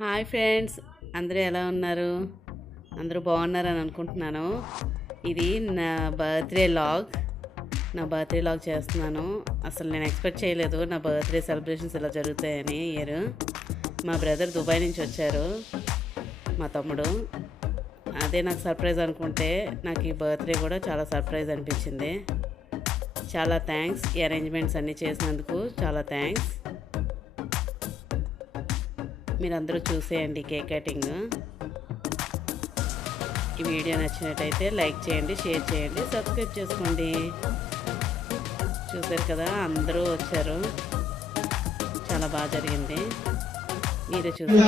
Hi friends, అందరూ ఎలా ఉన్నారు? అందరూ బాగున్నారని అనుకుంటున్నాను. ఇది నా బర్త్డే లాగ్ చేస్తున్నాను. అసలు నేను ఎక్స్పెక్ట్ చేయలేదు నా బర్త్డే సెలబ్రేషన్స్ ఇలా జరుగుతాయని. ఇయర్ మా బ్రదర్ దుబాయ్ నుంచి వచ్చారు, మా తమ్ముడు. అదే నాకు సర్ప్రైజ్ అనుకుంటే నాకు ఈ బర్త్డే కూడా చాలా సర్ప్రైజ్ అనిపించింది. చాలా థ్యాంక్స్, ఈ అరేంజ్మెంట్స్ అన్నీ చేసినందుకు చాలా థ్యాంక్స్. మీరందరూ చూసేయండి కేక్ కటింగ్. ఈ వీడియో నచ్చినట్టయితే లైక్ చేయండి, షేర్ చేయండి, సబ్స్క్రైబ్ చేసుకోండి. చూసారు కదా, అందరూ వచ్చారు, చాలా బాగా జరిగింది. మీరే చూసారు.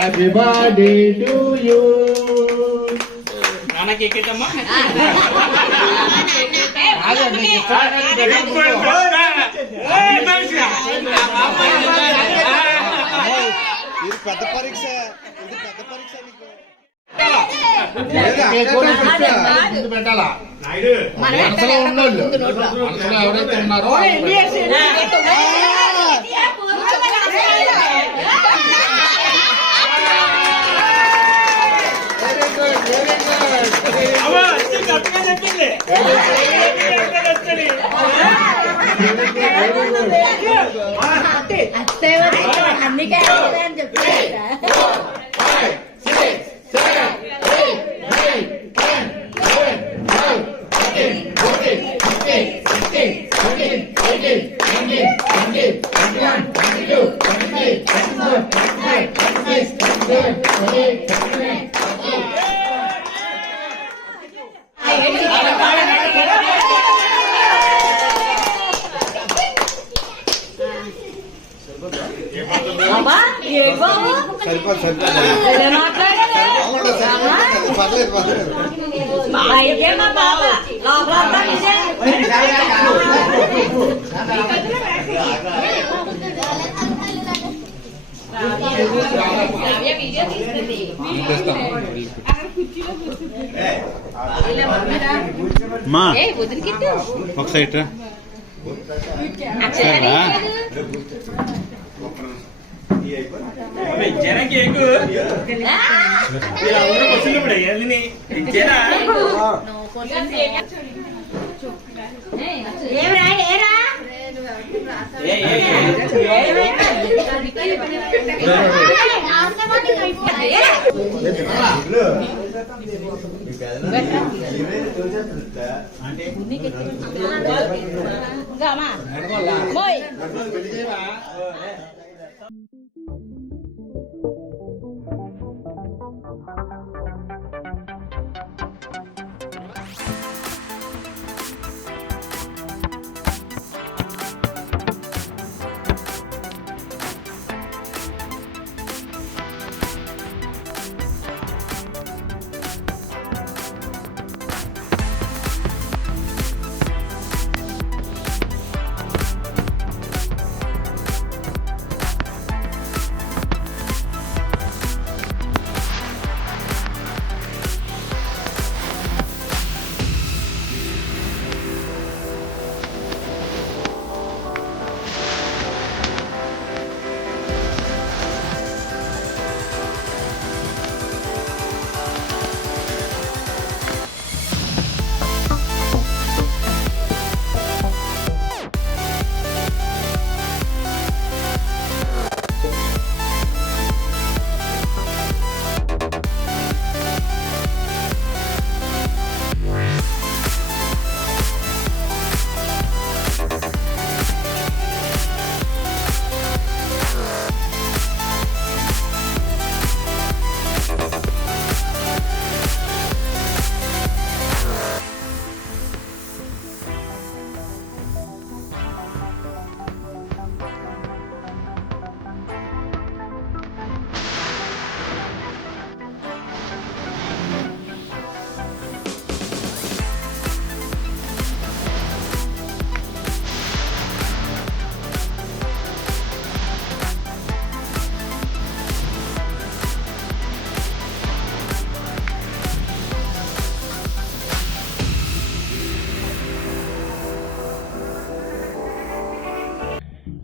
Happy birthday to you. Nana cake amma. ఇది పెద్ద పరీక్ష నీకు. పెట్టాలా మనసులో ఉన్నోళ్ళు, మనసులో ఎవరైతే ఉన్నారో మా ఒక సైడ్ జన కేకు అందరూ వస్తున్నప్పుడు వెళ్ళి జన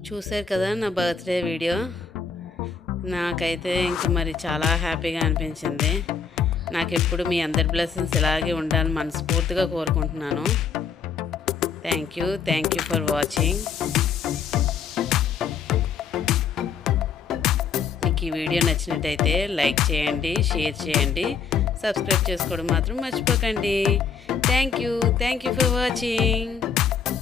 చూశారు కదా నా బర్త్డే వీడియో. నాకైతే ఇంకా మరి చాలా హ్యాపీగా అనిపించింది. నాకు ఎప్పుడు మీ అందరి బ్లెస్సింగ్స్ ఇలాగే ఉండాలని మనస్ఫూర్తిగా కోరుకుంటున్నాను. Thank you for watching. మీకు ఈ వీడియో నచ్చినట్టయితే లైక్ చేయండి, షేర్ చేయండి, సబ్స్క్రైబ్ చేసుకోవడం మాత్రం మర్చిపోకండి. Thank you for watching.